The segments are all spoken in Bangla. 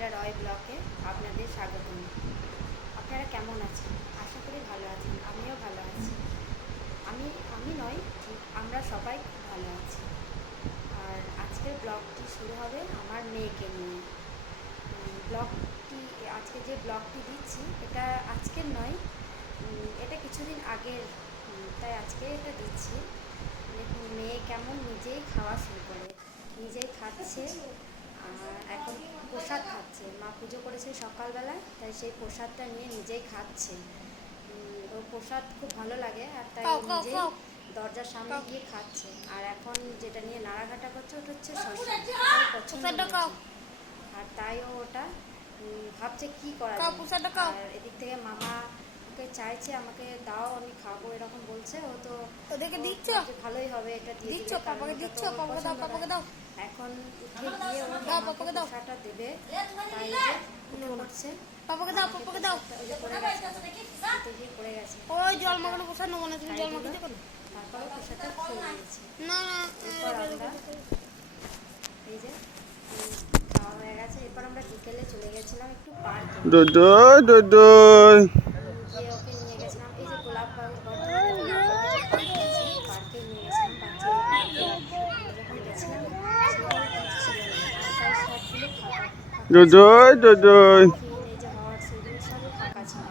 মীরা রয় ব্লকে আপনাদের স্বাগতম। আপনারা কেমন আছেন? আশা করি ভালো আছেন। আমিও ভালো আছি। আমি নয়, আমরা সবাই ভালো আছি। আর আজকের ব্লগটি শুরু হবে আমার মেয়েকে নিয়ে। আজকে যে ব্লগটি দিচ্ছি এটা আজকের নয়, এটা কিছুদিন আগের, তাই আজকে এটা দিচ্ছি। দেখুন মেয়ে কেমন নিজেই খাওয়া শুরু করে, নিজেই খাচ্ছে। এখন প্রসাদ খাচ্ছে, মা পুজো করেছে সকালবেলায়, তাই সেই প্রসাদটা নিয়ে নিজেই খাচ্ছে। ওর প্রসাদ খুব ভালো লাগে আর তাই নিজেই দরজার সামনে গিয়ে খাচ্ছে। আর এখন যেটা নিয়ে নাড়াঘাটা করছে ওটা হচ্ছে শসা, পছন্দ হয়েছে। আর তাই ও ওটা ভাবছে কি করা যায়। আর এদিক থেকে মামা ওকে চাইছে আমাকে দাও, আমি খাবো, এরকম বলছে। ও তো ওদেরকে দিচ্ছ, ভালোই হবে, এটা দিয়ে দিচ্ছ, দিলে, পাপাকে দিচ্ছ, পাপাকে দাও। এখন উঠে গিয়ে ও মামাকে পোশাকটা দেবে, তাই যে করছে। পাপাকে দাও, পাপাকে দাও। ওই যে পড়ে গেছে, গিয়ে পড়ে গেছে। ওই জল মাখানো পোশাক নেবো না, তুমি জল মাখিয়ে দেখো। তারপরে পোশাকটা খেয়ে নিয়েছে। না না, এরপর আমরা এই যে খাওয়া হয়ে গেছে, এরপর আমরা বিকেলে চলে গেছিলাম একটু পার্কে। গিয়ে ওকে নিয়ে গেছিলাম, এই যে গোলাপ বাবু পার্কে নিয়ে গেছিলাম বাচ্চাদের পার্কে। আমরা যখন গেছিলাম সেখানে কিছু ছিল না, আর তাই সবগুলো ফাঁকা, এই যে হর্স এগুলো সবই ফাঁকা ছিল।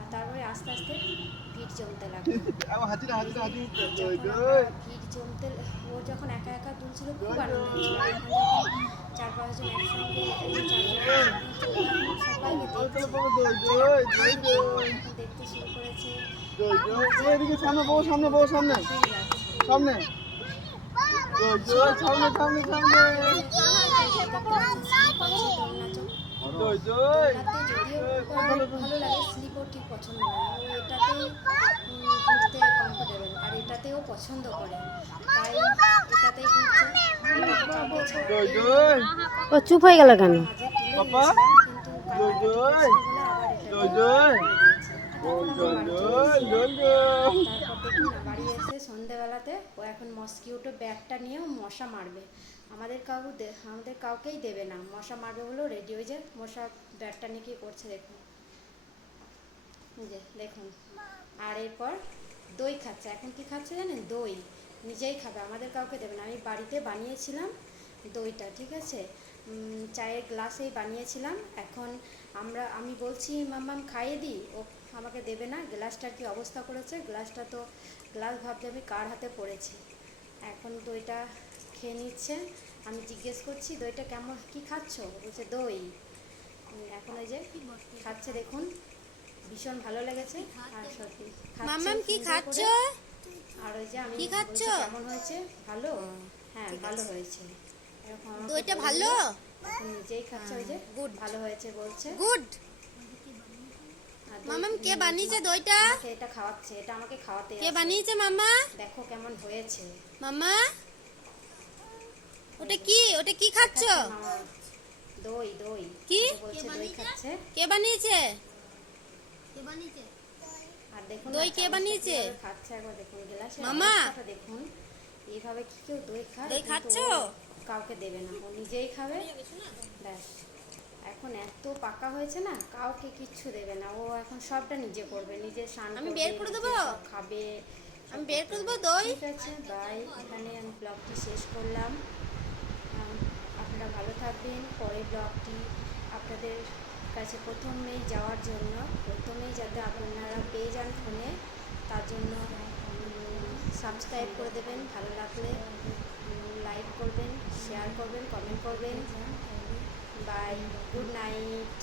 আর তারপরে আস্তে আস্তে ভিড় জমতে লাগলো। ভিড় জমতে, ও যখন একা একা দুলছিল খুব আনন্দ হচ্ছিল। এখন যখন 4-5 জন একসঙ্গে, এই যে 4 জন সবাইকে দেখতে শুরু করেছে। যদিও ভালো লাগে, স্লিপও ঠিক পছন্দ নয়, ও এটাতেই ঘুরতে কমফোর্টেবল, আর এটাতেও পছন্দ করে, তাই এটাতেই ঘুরছে। ও চুপ হয়ে গেল কেন? বাড়ি এসে সন্ধ্যেবেলাতে ও এখন মস্কিউটো ব্যাগটা নিয়েও মশা মারবে। আমাদের কাউকেই দেবে না, মশা মারবে বলেও রেডি। ওই যে মশা ব্যাগটা নিয়ে কি করছে দেখুন, দেখুন। আর এরপর দই খাচ্ছে। এখন কি খাচ্ছে জানেন? দই নিজেই খাবে, আমাদের কাউকে দেবে না। আমি বাড়িতে বানিয়েছিলাম দইটা, ঠিক আছে, চায়ের গ্লাসেই বানিয়েছিলাম। এখন আমি বলছি মাম্মাম খাইয়ে দিই, ও আমাকে দেবে না। গ্লাসটার কি অবস্থা করেছে, গ্লাস ভাবতে আমি কার হাতে পড়েছি। এখন দইটা খেয়ে নিচ্ছে। আমি জিজ্ঞেস করছি দইটা কেমন, কি খাচ্ছ? বলছে দই। এখন ওই যে খাচ্ছে, দেখুন ভীষণ ভালো লেগেছে। আর সত্যি মাম্মাম কি খাচ্ছ? আর ওই যে আমি কি খাচ্ছ? কেমন হয়েছে? ভালো? হ্যাঁ ভালো হয়েছে। দইটা ভালো? এখন নিজেই খাচ্ছে, ওই যে গুড, ভালো হয়েছে বলছে। গুড। মাম্মাম কে বানিয়েছে দইটা? এটা খাওয়াচ্ছে, এটা আমাকে খাওয়াতে। কে বানিয়েছে মাম্মা? দেখো কেমন হয়েছে মাম্মা। ওটা কি খাচ্ছ? দই। কি বলছে দই খাচ্ছে। কে বানিয়েছে? আর দেখুন দই কে বানিয়েছে? খাচ্ছে, একবার দেখুন গ্লাসে মামা দেখুন। এইভাবে কি কেউ দই খায়? দই খাচ্ছ? কাউকে দেবে না, ও নিজেই খাবে, ব্যাস। এখন এত পাকা হয়েছে না, কাউকে কিচ্ছু দেবে না। ও এখন সবটা নিজে করবে, নিজে স্নান করবে, আমি বের করে দেবো, খাবে। আমি বের করে দেবো দই। ঠিক আছে, বাই। এখানে আমি ব্লগটি শেষ করলাম। আপনারা ভালো থাকবেন। পরের ব্লগটি আপনাদের কাছে প্রথমেই যাওয়ার জন্য, প্রথমেই যাতে আপনারা পেয়ে যান ফোনে, তার জন্য সাবস্ক্রাইব করে দেবেন। ভালো লাগলে লাইক করবেন, শেয়ার করবেন, কমেন্ট করবেন। Bye, good night.